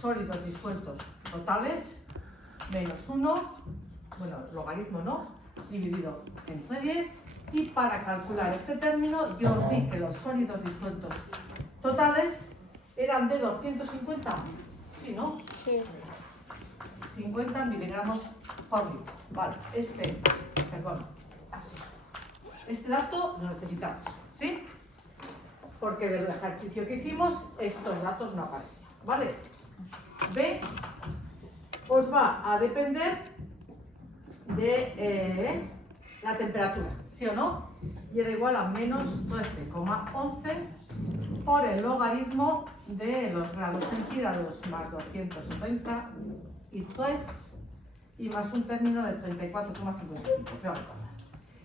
sólidos disueltos totales, menos 1, bueno, logaritmo no, dividido entre 10, y para calcular este término yo os di que los sólidos disueltos totales eran de 250, ¿sí, no? Sí. 50 miligramos por litro. Vale, así. Este dato lo necesitamos, ¿sí? Porque del ejercicio que hicimos, estos datos no aparecían, ¿vale? B os va a depender de la temperatura, ¿sí o no? Y era igual a menos 12,11 por el logaritmo de los grados centígrados más 273 y más un término de 34,55, creo recordar.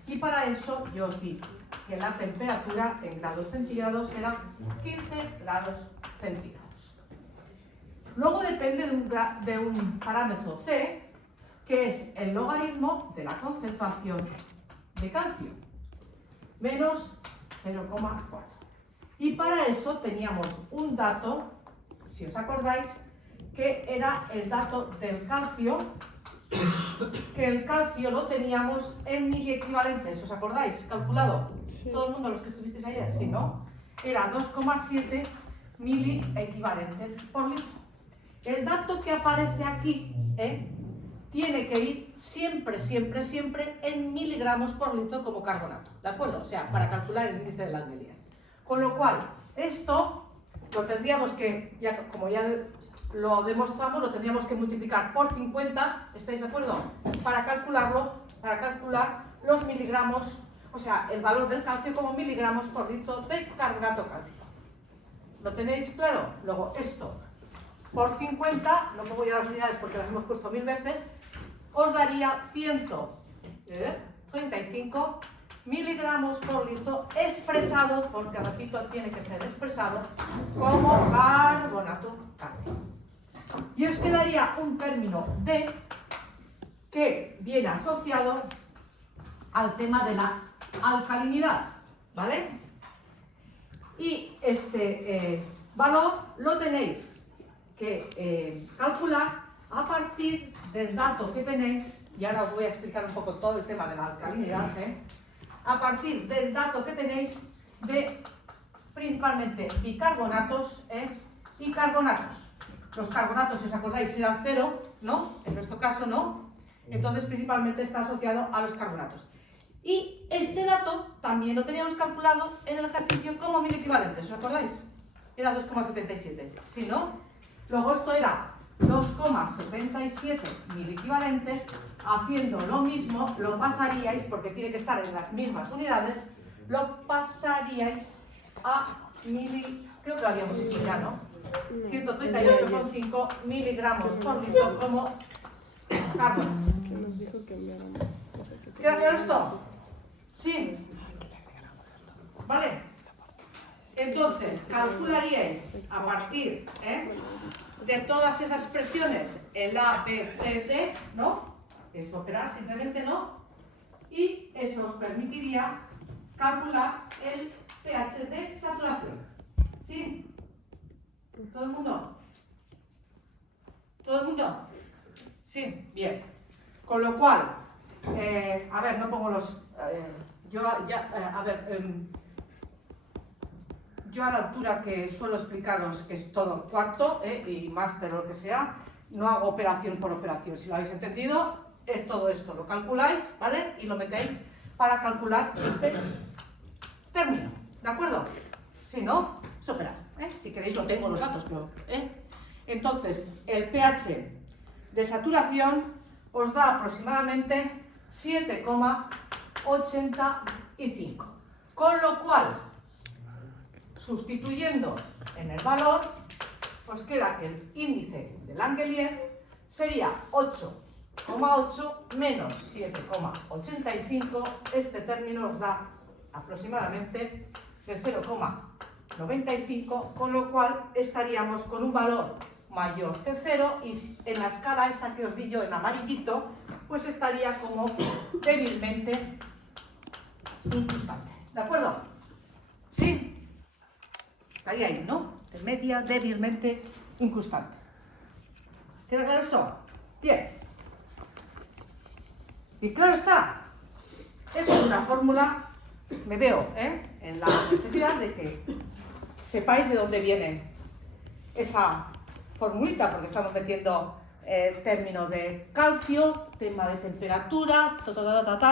Y para eso yo os digo que la temperatura en grados centígrados era 15 grados centígrados. Luego depende de un parámetro C, que es el logaritmo de la concentración de calcio, menos 0,4. Y para eso teníamos un dato, si os acordáis, que era el dato del calcio, que el calcio lo teníamos en miliequivalentes, ¿os acordáis? Calculado. Sí. Todo el mundo, los que estuvisteis ayer, ¿sí, no? Era 2,7 miliequivalentes por litro. El dato que aparece aquí, tiene que ir siempre, siempre, siempre en miligramos por litro como carbonato, ¿de acuerdo? O sea, para calcular el índice de Langelier. Con lo cual, esto lo tendríamos que, como ya lo demostramos, lo tendríamos que multiplicar por 50, ¿estáis de acuerdo? Para calcularlo, para calcular los miligramos, o sea, el valor del calcio como miligramos por litro de carbonato cálcico. ¿Lo tenéis claro? Luego, esto por 50, no pongo ya las unidades porque las hemos puesto 1000 veces, os daría 135 miligramos por litro expresado, porque repito, tiene que ser expresado como carbonato cálcico. Y os quedaría un término D que viene asociado al tema de la alcalinidad, ¿vale? Y este valor lo tenéis que calcular a partir del dato que tenéis, y ahora os voy a explicar un poco todo el tema de la alcalinidad, a partir del dato que tenéis de principalmente bicarbonatos y carbonatos. Los carbonatos, si os acordáis, eran 0, ¿no? En nuestro caso no, entonces principalmente está asociado a los carbonatos. Y este dato también lo teníamos calculado en el ejercicio como miliequivalentes, ¿os acordáis? Era 2,77, ¿sí, no? Luego esto era 2,77 miliequivalentes, haciendo lo mismo, lo pasaríais, porque tiene que estar en las mismas unidades, lo pasaríais a creo que lo habíamos hecho ya, ¿no? 138,5 miligramos por litro como carbono. Que nos dijo que enviáramos. ¿Queda claro esto? Sí. ¿Vale? Entonces, calcularíais a partir de todas esas expresiones el A, B, C, D, ¿no? Es operar simplemente, ¿no? Y eso os permitiría calcular el pH de saturación. ¿Sí? ¿Todo el mundo? ¿Todo el mundo? Sí, bien. Con lo cual, a ver, no pongo los... yo a la altura que suelo explicaros, que es todo cuarto y máster o lo que sea, no hago operación por operación. Si lo habéis entendido, todo esto lo calculáis, ¿vale? Y lo metéis para calcular este término, ¿de acuerdo? Si no, es operar. Si queréis lo tengo los datos, pero... Entonces, el pH de saturación os da aproximadamente 7,85. Con lo cual, sustituyendo en el valor, os queda que el índice de Langelier sería 8,8 menos 7,85. Este término os da aproximadamente de 0,95, con lo cual estaríamos con un valor mayor que 0 y en la escala esa que os di yo en amarillito, pues estaría como débilmente incrustante. ¿De acuerdo? ¿Sí? Estaría ahí, ¿no? intermedia, débilmente incrustante. ¿Queda claro eso? Bien. Y claro está, esto es una fórmula, me veo en la necesidad de que sepáis de dónde viene esa formulita, porque estamos metiendo el término de calcio, tema de temperatura,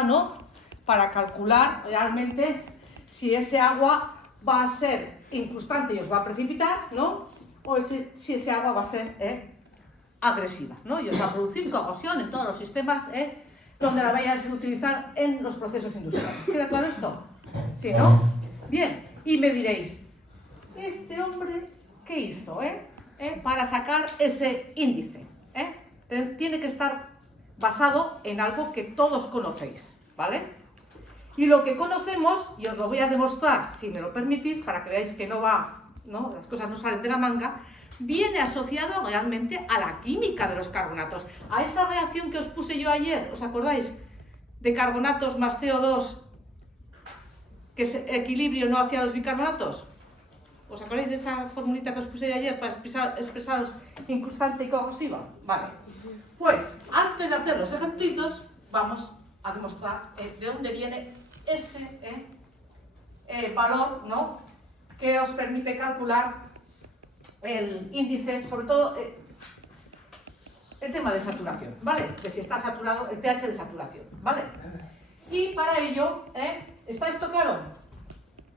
¿no? Para calcular realmente si ese agua va a ser incrustante y os va a precipitar, ¿no? O si ese agua va a ser agresiva, ¿no? Y os va a producir corrosión en todos los sistemas donde la vayáis a utilizar en los procesos industriales. ¿Queda claro esto? ¿Sí, no? Bien, y me diréis, ¿este hombre qué hizo, para sacar ese índice? Tiene que estar basado en algo que todos conocéis, ¿vale? Y lo que conocemos, y os lo voy a demostrar, si me lo permitís, para que veáis que no va, ¿no? Las cosas no salen de la manga, viene asociado realmente a la química de los carbonatos, a esa reacción que os puse yo ayer, ¿os acordáis? De carbonatos más CO2, que es equilibrio no hacia los bicarbonatos. ¿Os acordáis de esa formulita que os puse ayer para expresaros incrustante y corrosiva? Vale. Pues, antes de hacer los ejemplitos, vamos a demostrar de dónde viene ese valor, ¿no? Que os permite calcular el índice, sobre todo el tema de saturación, ¿vale? De si está saturado, el pH de saturación, ¿vale? Y para ello, ¿está esto claro?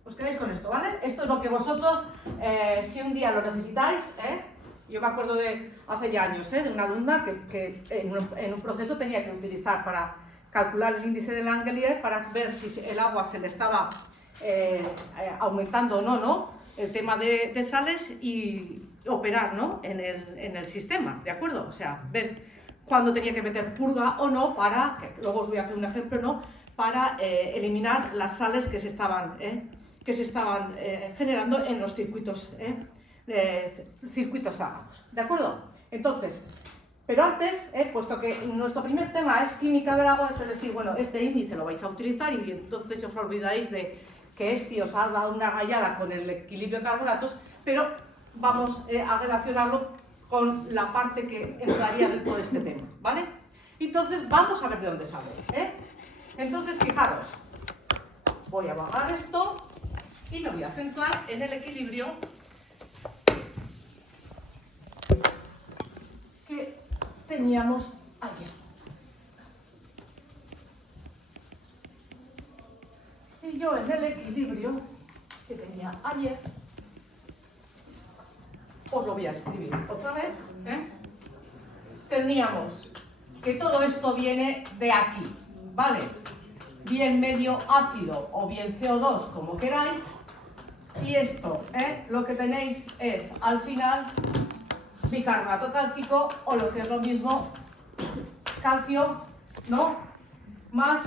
Os quedáis con esto, ¿vale? Esto es lo que vosotros, si un día lo necesitáis, yo me acuerdo de hace ya años, de una alumna que en un proceso tenía que utilizar para calcular el índice de Langelier para ver si el agua se le estaba aumentando o no, ¿no? El tema de sales y operar, ¿no? en el sistema, ¿de acuerdo? O sea, ver cuándo tenía que meter purga o no para, que luego os voy a hacer un ejemplo, ¿no? Para eliminar las sales que se estaban generando en los circuitos ágamos, ¿de acuerdo? Entonces, pero antes, puesto que nuestro primer tema es química del agua, es decir, bueno, este índice lo vais a utilizar y entonces os olvidáis de que este os ha dado una rayada con el equilibrio de carbonatos, pero vamos a relacionarlo con la parte que entraría dentro de este tema, ¿vale? Entonces, vamos a ver de dónde sale, Entonces, fijaros, voy a borrar esto y me voy a centrar en el equilibrio que teníamos ayer. Y yo en el equilibrio que tenía ayer, os lo voy a escribir otra vez, teníamos que todo esto viene de aquí, ¿vale? Bien medio ácido o bien CO2, como queráis, y esto, lo que tenéis es, al final, bicarbonato cálcico, o lo que es lo mismo, calcio, ¿no? Más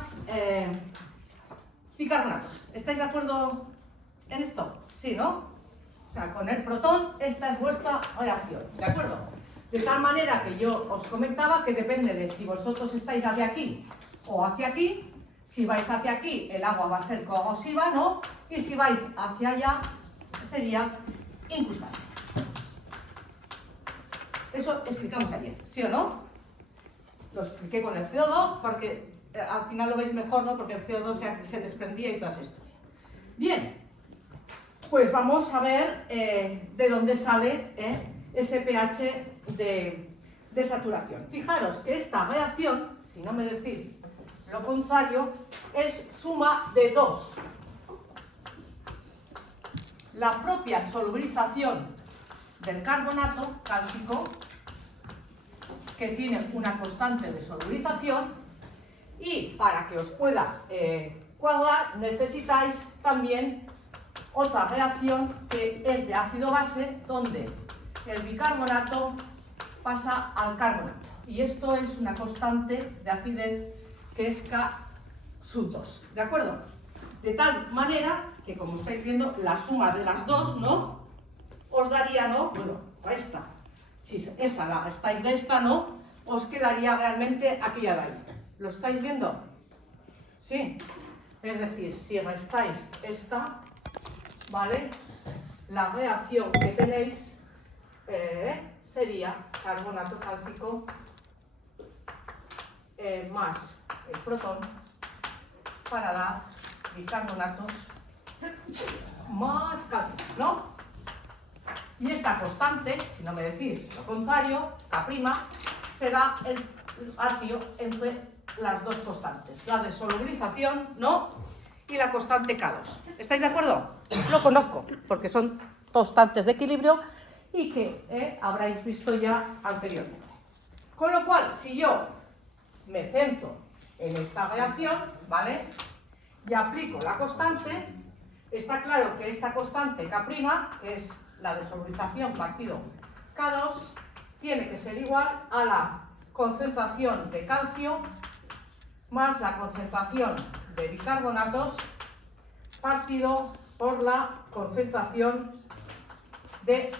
bicarbonatos. ¿Estáis de acuerdo en esto? Sí, ¿no? O sea, con el protón, esta es vuestra reacción, ¿de acuerdo? De tal manera que yo os comentaba que depende de si vosotros estáis hacia aquí o hacia aquí. Si vais hacia aquí, el agua va a ser corrosiva, ¿no? Y si vais hacia allá, sería incrustante. Eso explicamos ayer, ¿sí o no? Lo expliqué con el CO2 porque al final lo veis mejor, ¿no? Porque el CO2 se desprendía y todas esto. Bien, pues vamos a ver de dónde sale ese pH de saturación. Fijaros que esta reacción, si no me decís lo contrario, es suma de dos. La propia solubilización del carbonato cálcico, que tiene una constante de solubilización, y para que os pueda cuadrar necesitáis también otra reacción que es de ácido-base, donde el bicarbonato pasa al carbonato. Y esto es una constante de acidez que es K-2, ¿de acuerdo? De tal manera que, como estáis viendo, la suma de las dos, ¿no? Os daría, ¿no? Bueno, esta. Si esa la restáis de esta, ¿no? Os quedaría realmente aquella de ahí. ¿Lo estáis viendo? ¿Sí? Es decir, si restáis esta, ¿vale? la reacción que tenéis sería carbonato cálcico más el protón para dar bicarbonatos más calcio, ¿no? Y esta constante, si no me decís lo contrario, K', será el ratio entre las dos constantes, la de solubilización, ¿no? Y la constante K2. ¿Estáis de acuerdo? Lo conozco, porque son constantes de equilibrio y que habréis visto ya anteriormente. Con lo cual, si yo me centro en esta reacción, ¿vale? Y aplico la constante, está claro que esta constante K', que es la de solubilización partido K2, tiene que ser igual a la concentración de calcio más la concentración de bicarbonatos partido por la concentración de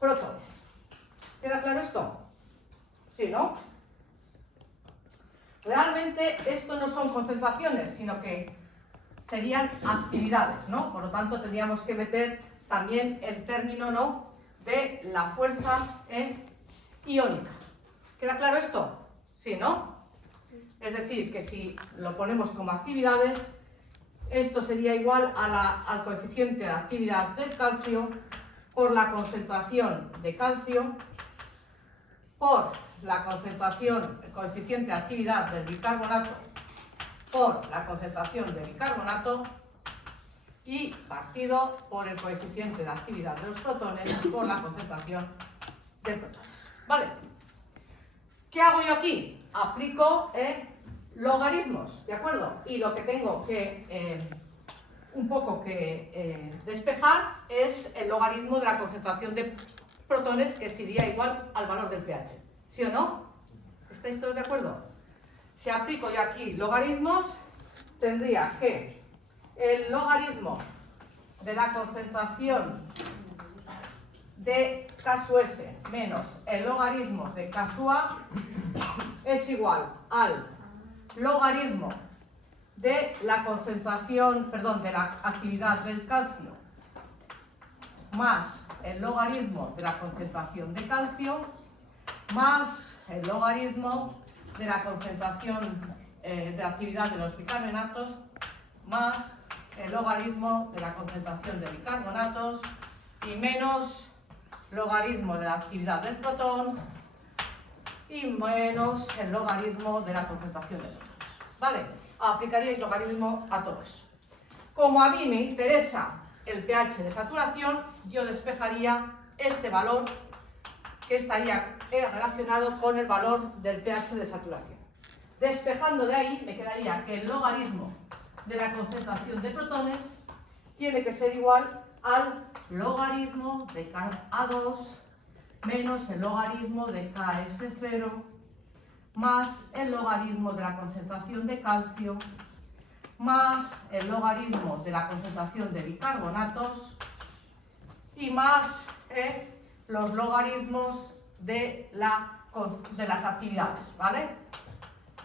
protones. ¿Queda claro esto? ¿Sí, no? Realmente esto no son concentraciones, sino que serían actividades, ¿no? Por lo tanto, tendríamos que meter también el término, ¿no?, de la fuerza iónica. ¿Queda claro esto? ¿Sí, no? Es decir, que si lo ponemos como actividades, esto sería igual a al coeficiente de actividad del calcio por la concentración de calcio por la concentración, el coeficiente de actividad del bicarbonato por la concentración de bicarbonato y partido por el coeficiente de actividad de los protones por la concentración de protones. ¿Vale? ¿Qué hago yo aquí? Aplico logaritmos, ¿de acuerdo? Y lo que tengo que un poco que despejar es el logaritmo de la concentración de protones, que sería igual al valor del pH. ¿Sí o no? ¿Estáis todos de acuerdo? Si aplico yo aquí logaritmos, tendría que el logaritmo de la concentración de K sub S menos el logaritmo de K sub A es igual al logaritmo de la concentración, perdón, de la actividad del calcio más el logaritmo de la concentración de calcio más el logaritmo de la concentración de la actividad de los bicarbonatos más el logaritmo de la concentración de bicarbonatos y menos logaritmo de la actividad del protón y menos el logaritmo de la concentración de electrones. ¿Vale? Aplicaríais logaritmo a todo eso. Como a mí me interesa el pH de saturación, yo despejaría este valor que estaría relacionado con el valor del pH de saturación. Despejando de ahí, me quedaría que el logaritmo de la concentración de protones tiene que ser igual al logaritmo de Ka2 menos el logaritmo de Ks0 más el logaritmo de la concentración de calcio más el logaritmo de la concentración de bicarbonatos y más los logaritmos de las actividades, ¿vale?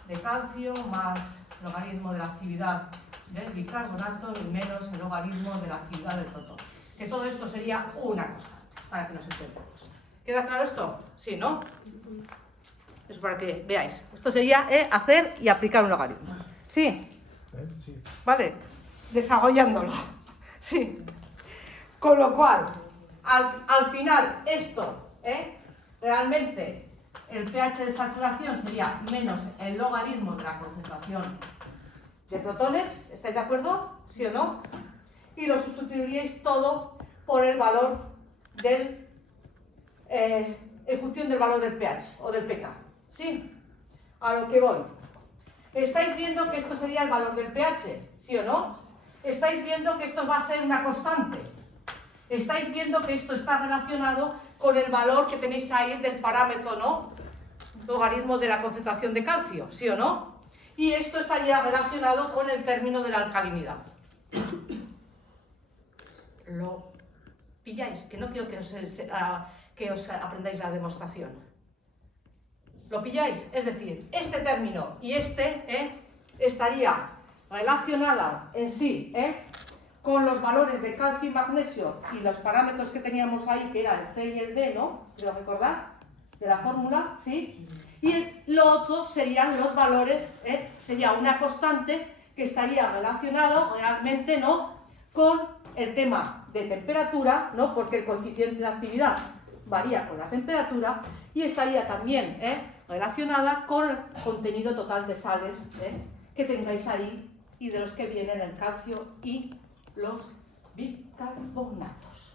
De calcio más logaritmo de la actividad del bicarbonato y menos el logaritmo de la actividad del protón. Que todo esto sería una constante, para que nos entendamos. ¿Queda claro esto? Sí, ¿no? Es para que veáis. Esto sería hacer y aplicar un logaritmo. ¿Sí? Sí. ¿Vale? Desarrollándolo. Sí. Con lo cual, al final, esto, realmente, el pH de saturación sería menos el logaritmo de la concentración de protones. ¿Estáis de acuerdo? ¿Sí o no? Y lo sustituiríais todo por el valor del en función del valor del pH o del pK. ¿Sí? A lo que voy. ¿Estáis viendo que esto sería el valor del pH? ¿Sí o no? ¿Estáis viendo que esto va a ser una constante? ¿Estáis viendo que esto está relacionado con el valor que tenéis ahí del parámetro, ¿no? Logaritmo de la concentración de calcio, ¿sí o no? Y esto estaría relacionado con el término de la alcalinidad. ¿Lo pilláis? Que no quiero que os aprendáis la demostración. ¿Lo pilláis? Es decir, este término y este estaría relacionada en sí con los valores de calcio y magnesio y los parámetros que teníamos ahí, que era el C y el D, ¿no? ¿Lo recordad? De la fórmula, ¿sí? Y lo otro serían los valores, sería una constante que estaría relacionado realmente, ¿no?, con el tema de temperatura, ¿no?, porque el coeficiente de actividad varía con la temperatura, y estaría también relacionada con el contenido total de sales que tengáis ahí y de los que vienen el calcio y los bicarbonatos.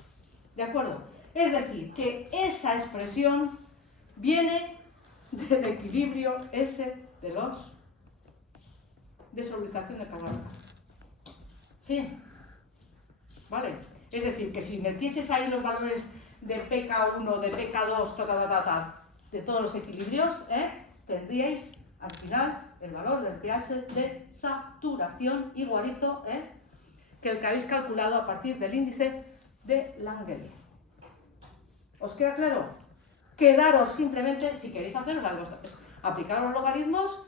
¿De acuerdo? Es decir, que esa expresión viene del equilibrio ese de los de solubilización de carbono. ¿Sí? ¿Vale? Es decir, que si metieses ahí los valores de pK1, de pK2, de todos los equilibrios, tendríais al final el valor del pH de saturación igualito que el que habéis calculado a partir del índice de Langevin. ¿Os queda claro? Quedaros simplemente, si queréis hacer aplicar los logaritmos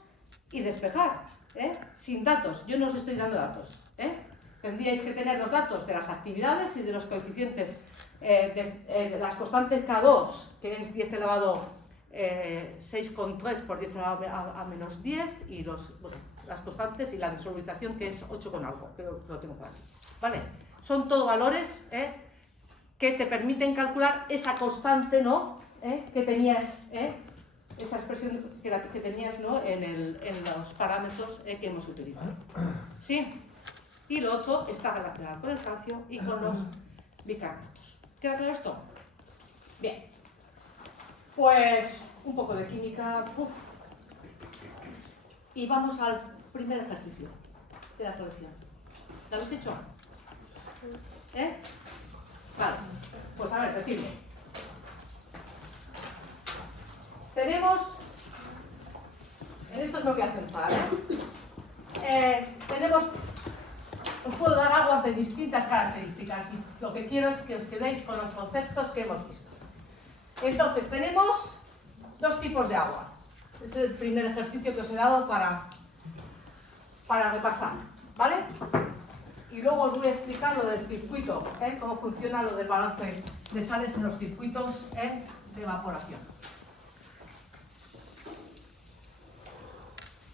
y despejar, sin datos. Yo no os estoy dando datos. Tendríais que tener los datos de las actividades y de los coeficientes de las constantes K2, que es 10 elevado 6,3 por 10 elevado a menos 10, y las constantes y la desolubilización, que es 8 con algo, creo que lo tengo por aquí. ¿Vale? Son todo valores que te permiten calcular esa constante, ¿no?, que tenías, esa expresión que tenías, ¿no?, en los parámetros que hemos utilizado. ¿Sí? Y lo otro está relacionado con el calcio y con los bicarbonatos. ¿Queda claro esto? Bien. Pues un poco de química. Y vamos al primer ejercicio de la colección. ¿Lo habéis hecho? Vale. Pues a ver, decidme. Tenemos... En esto es lo que hacen para, tenemos... Os puedo dar aguas de distintas características y lo que quiero es que os quedéis con los conceptos que hemos visto. Entonces, tenemos dos tipos de agua. Es el primer ejercicio que os he dado para repasar, ¿vale? Y luego os voy a explicar lo del circuito, cómo funciona lo del balance de sales en los circuitos de evaporación.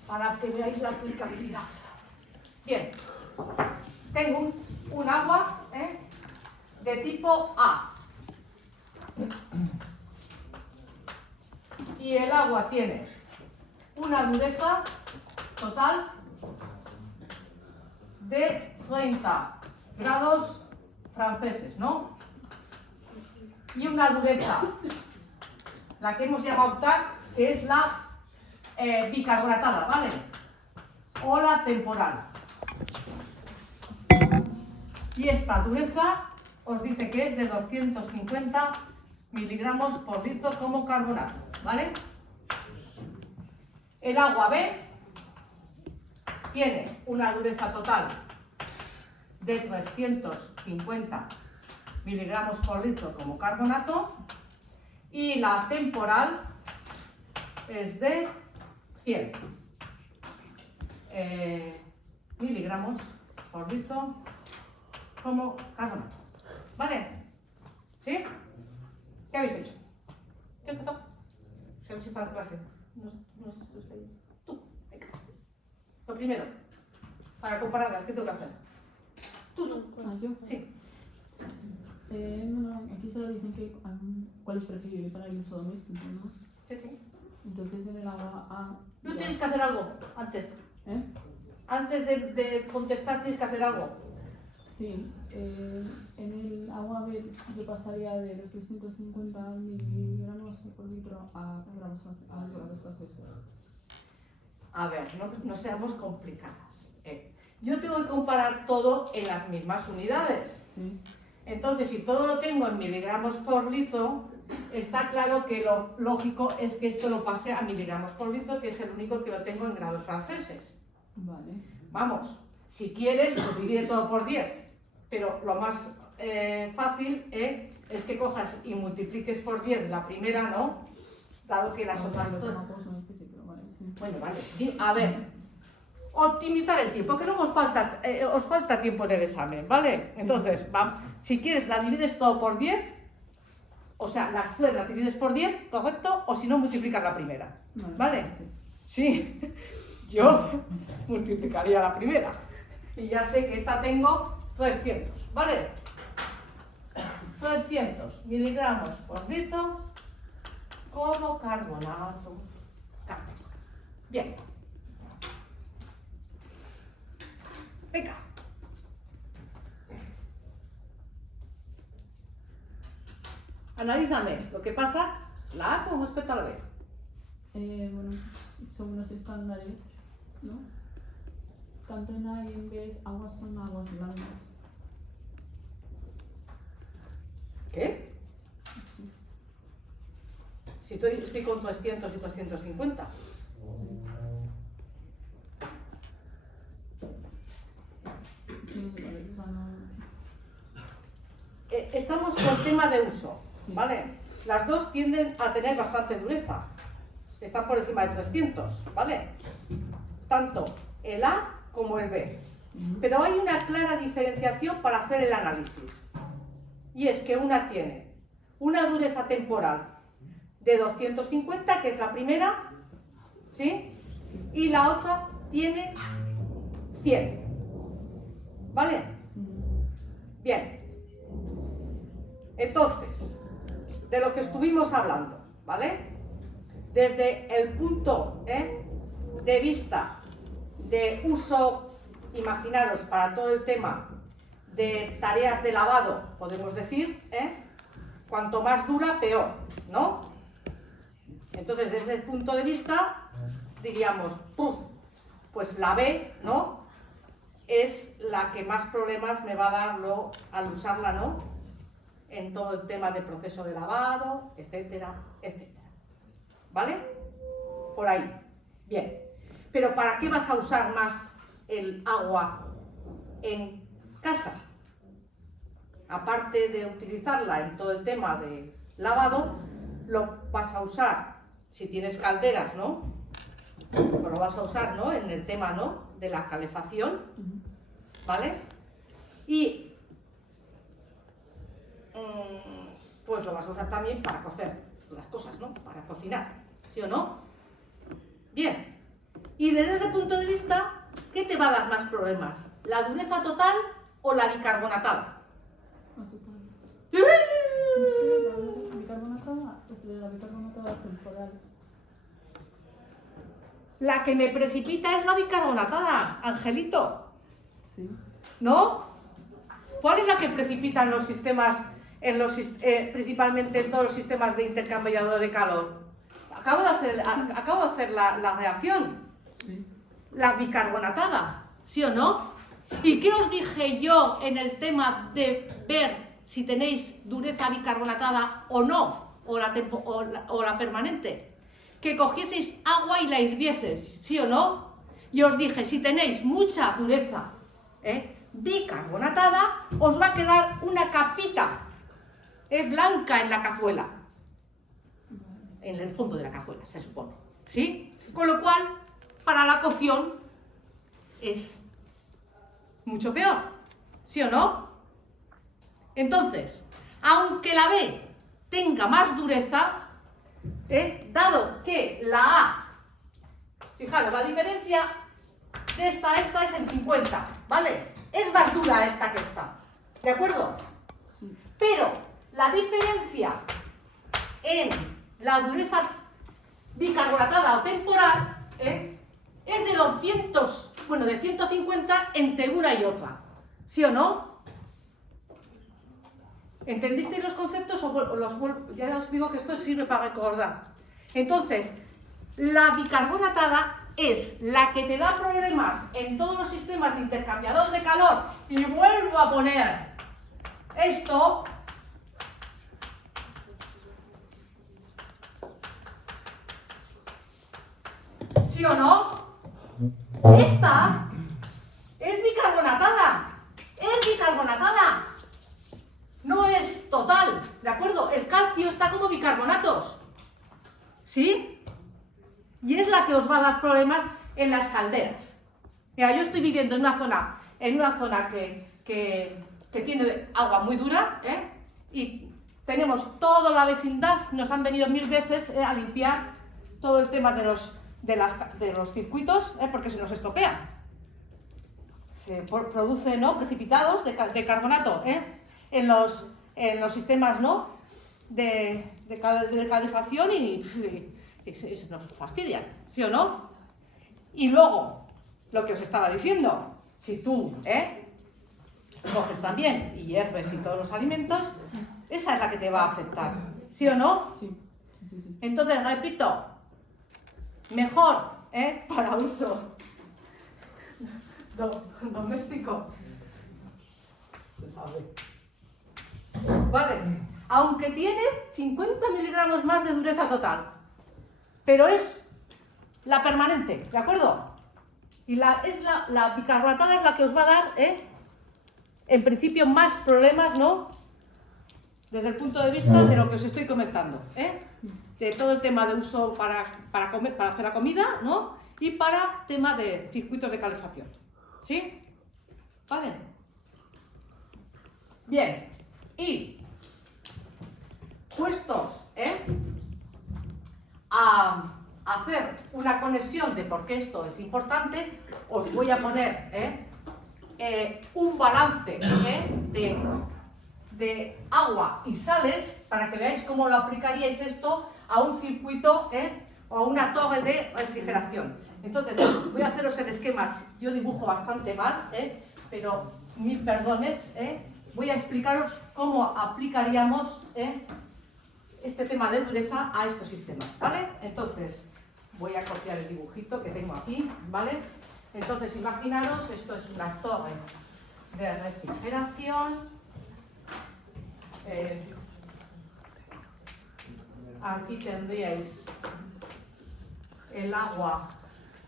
Para que veáis la aplicabilidad. Bien. Tengo un agua de tipo A. Y el agua tiene una dureza total de 30 grados franceses, ¿no? Y una dureza, la que hemos llamado TAC, que es la bicarbonatada, ¿vale? O la temporal. Y esta dureza os dice que es de 250 miligramos por litro como carbonato, ¿vale? El agua B tiene una dureza total de 350 miligramos por litro como carbonato y la temporal es de 100 miligramos por litro como carbonato. ¿Vale? ¿Sí? ¿Qué habéis hecho? ¿Qué os toca? Si habéis estado en clase. No sé si tú. Venga. Lo primero, para compararlas, ¿qué tengo que hacer? Tú. ¿Yo? Sí. No, aquí solo dicen que cuál es preferible para el uso doméstico, ¿no? Sí. Entonces en el agua A... Tú tienes que hacer algo antes. Antes de contestar tienes que hacer algo. Sí. En el agua B yo pasaría de los 350 miligramos por litro a grados franceses. A ver, no seamos complicadas. Yo tengo que comparar todo en las mismas unidades. Sí. Entonces, si todo lo tengo en miligramos por litro, está claro que lo lógico es que esto lo pase a miligramos por litro, que es el único que lo tengo en grados franceses. Vale. Vamos, si quieres, pues divide todo por 10. Pero lo más fácil es que cojas y multipliques por 10 la primera, ¿no? Dado que las otras... No puedo, no específico, vale, sí. Bueno, vale. A ver, optimizar el tiempo, que luego os falta tiempo en el examen, ¿vale? Entonces, si quieres la divides todo por 10, o sea, las 3 las divides por 10, correcto, o si no, multiplicas la primera, ¿vale? Sí, yo multiplicaría la primera. Y ya sé que esta tengo 300, ¿vale? 300 miligramos por litro como carbonato cálcico. Bien. Venga. Analízame lo que pasa la A con respecto a la B. Bueno, son los estándares, ¿no? Tanto en A y en B aguas son aguas blandas. ¿Qué? Si estoy con 300 y 350. Estamos con tema de uso, ¿vale? Las dos tienden a tener bastante dureza. Están por encima de 300, ¿vale? Tanto el A como el B. Pero hay una clara diferenciación para hacer el análisis. Y es que una tiene una dureza temporal de 250, que es la primera, ¿sí? Y la otra tiene 100. ¿Vale? Bien. Entonces, de lo que estuvimos hablando, ¿vale? Desde el punto de vista de uso, imaginaros, para todo el tema de tareas de lavado, podemos decir, cuanto más dura, peor, ¿no? Entonces, desde el punto de vista, diríamos, pues la B, ¿no? Es la que más problemas me va a dar luego al usarla, ¿no? En todo el tema de proceso de lavado, etcétera, etcétera. ¿Vale? Por ahí. Bien. Pero ¿para qué vas a usar más el agua en casa? Aparte de utilizarla en todo el tema de lavado, lo vas a usar, si tienes calderas, ¿no? Pues lo vas a usar, ¿no? En el tema, ¿no? De la calefacción, ¿vale? Y pues lo vas a usar también para cocer las cosas, ¿no? Para cocinar, ¿sí o no? Bien. Y desde ese punto de vista, ¿qué te va a dar más problemas? ¿La dureza total o la bicarbonatada? La total. La bicarbonatada es temporal. La que me precipita es la bicarbonatada, Angelito. Sí. ¿No? ¿Cuál es la que precipita en los sistemas, principalmente en todos los sistemas de intercambiador de calor? Acabo de hacer la reacción. Sí. La bicarbonatada, ¿sí o no? ¿Y qué os dije yo en el tema de ver si tenéis dureza bicarbonatada o no? O la permanente. Que cogieseis agua y la hirvieseis, ¿sí o no? Y os dije, si tenéis mucha dureza bicarbonatada, os va a quedar una capita blanca en la cazuela. En el fondo de la cazuela, se supone. ¿Sí? Con lo cual, para la cocción es mucho peor. ¿Sí o no? Entonces, aunque la B tenga más dureza, dado que la A, fijaros, la diferencia de esta es en 50, ¿vale? Es más dura esta que esta, ¿de acuerdo? Pero la diferencia en la dureza bicarbonatada o temporal es de 200, bueno, de 150 entre una y otra, ¿sí o no? ¿Entendisteis los conceptos o ya os digo que esto sirve para recordar? Entonces, la bicarbonatada es la que te da problemas en todos los sistemas de intercambiador de calor. Y vuelvo a poner esto. ¿Sí o no? Esta es bicarbonatada. Es bicarbonatada. No es total, ¿de acuerdo? El calcio está como bicarbonatos, ¿sí? Y es la que os va a dar problemas en las calderas, Mira, yo estoy viviendo en una zona que tiene agua muy dura, y tenemos toda la vecindad, nos han venido 1000 veces a limpiar todo el tema de los circuitos, porque se nos estropea. Se produce, ¿no?, precipitados de carbonato en los sistemas, ¿no?, de calefacción y se nos fastidian, ¿sí o no? Y luego, lo que os estaba diciendo, si tú coges también y hierves y todos los alimentos, esa es la que te va a afectar, ¿sí o no? Sí. Entonces, repito, mejor para uso doméstico, vale, aunque tiene 50 miligramos más de dureza total, pero es la permanente, ¿de acuerdo? Y la bicarbonatada es la que os va a dar, en principio, más problemas, ¿no?, desde el punto de vista de lo que os estoy comentando, de todo el tema de uso para hacer la comida, ¿no?, y para tema de circuitos de calefacción, ¿sí? ¿Vale? Bien, y puestos a hacer una conexión de por qué esto es importante, os voy a poner un balance de agua y sales para que veáis cómo lo aplicaríais esto a un circuito o a una torre de refrigeración. Entonces, voy a haceros el esquema. Yo dibujo bastante mal, pero 1000 perdones. Voy a explicaros cómo aplicaríamos este tema de dureza a estos sistemas, ¿vale? Entonces, voy a copiar el dibujito que tengo aquí, ¿vale? Entonces, imaginaros, esto es una torre de refrigeración. Aquí tendríais el agua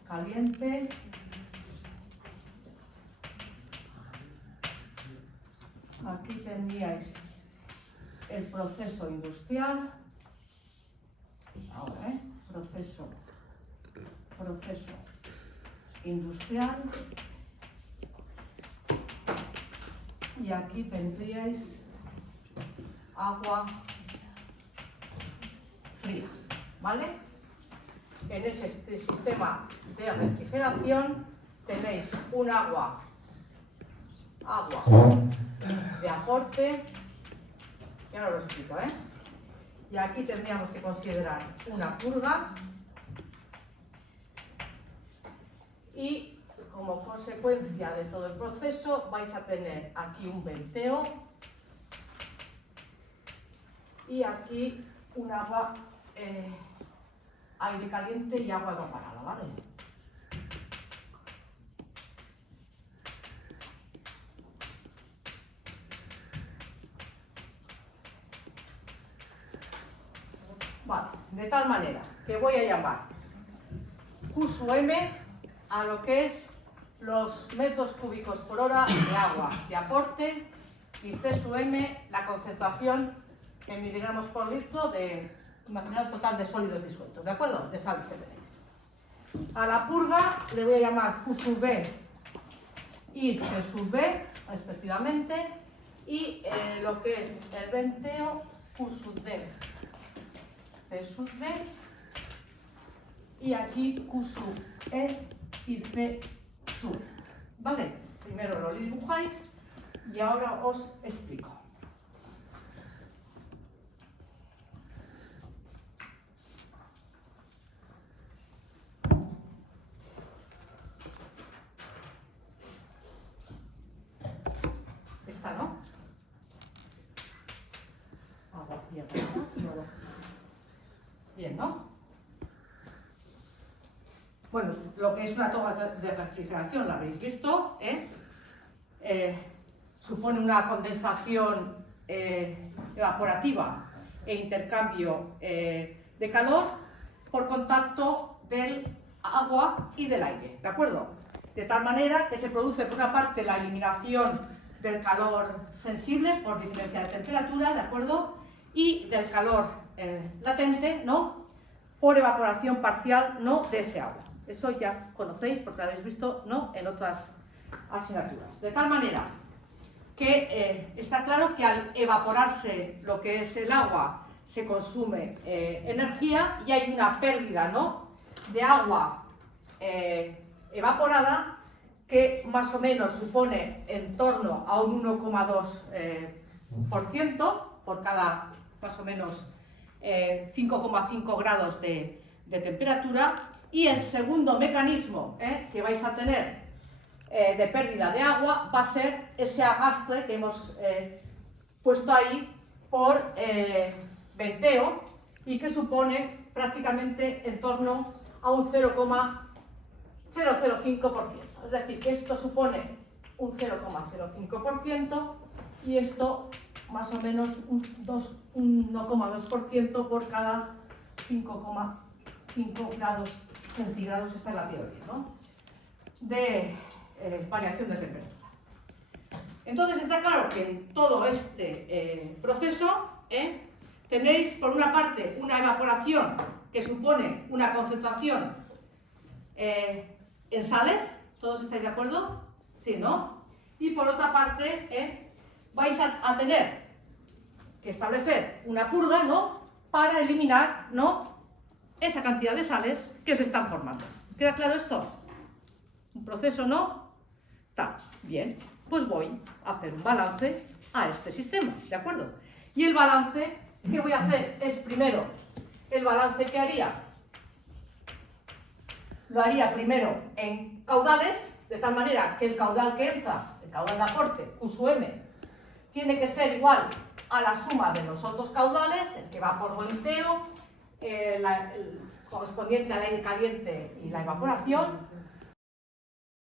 caliente. Aquí tendríais el proceso industrial. Ahora, proceso industrial. Y aquí tendríais agua fría, ¿vale? En ese sistema de refrigeración tenéis un agua de aporte, y ahora lo explico, y aquí tendríamos que considerar una purga y como consecuencia de todo el proceso vais a tener aquí un venteo y aquí un agua, aire caliente y agua evaporada, ¿vale? Vale, de tal manera que voy a llamar Q sub M a lo que es los metros cúbicos por hora de agua de aporte y C sub M la concentración en miligramos por litro de, imaginaos, total de sólidos disueltos, ¿de acuerdo? De sales que tenéis. A la purga le voy a llamar Q sub B y C sub B, respectivamente, y lo que es el venteo, Q sub D, C sub D, y aquí Q sub E y C sub. ¿Vale? Primero lo dibujáis y ahora os explico. Esta, ¿no? Agua fría para acá, luego. Bien, ¿no? Bueno, lo que es una torre de refrigeración, la habéis visto, supone una condensación evaporativa e intercambio de calor por contacto del agua y del aire, ¿de acuerdo? De tal manera que se produce, por una parte, la eliminación del calor sensible por diferencia de temperatura, ¿de acuerdo? Y del calor latente, ¿no?, por evaporación parcial, ¿no?, de ese agua. Eso ya conocéis porque lo habéis visto, ¿no?, en otras asignaturas. De tal manera que está claro que al evaporarse lo que es el agua se consume energía y hay una pérdida, ¿no?, de agua evaporada que más o menos supone en torno a un 1,2% por cada más o menos 5,5 grados de temperatura. Y el segundo mecanismo que vais a tener de pérdida de agua va a ser ese arrastre que hemos puesto ahí por venteo y que supone prácticamente en torno a un 0,005%. Es decir, que esto supone un 0,05% y esto más o menos un 1,2% por cada 5,5 grados centígrados, esta es la teoría, ¿no?, de variación de temperatura. Entonces está claro que en todo este proceso tenéis por una parte una evaporación que supone una concentración en sales. ¿Todos estáis de acuerdo? Sí, ¿no? Y por otra parte vais a tener que establecer una purga, ¿no?, para eliminar, ¿no?, esa cantidad de sales que se están formando. ¿Queda claro esto? Un proceso, ¿no? Está bien. Pues voy a hacer un balance a este sistema, ¿de acuerdo? Y el balance que voy a hacer es primero el balance que haría. Lo haría primero en caudales, de tal manera que el caudal que entra, el caudal de aporte, Q sub M, tiene que ser igual a la suma de los otros caudales, el que va por venteo, el correspondiente al aire caliente y la evaporación,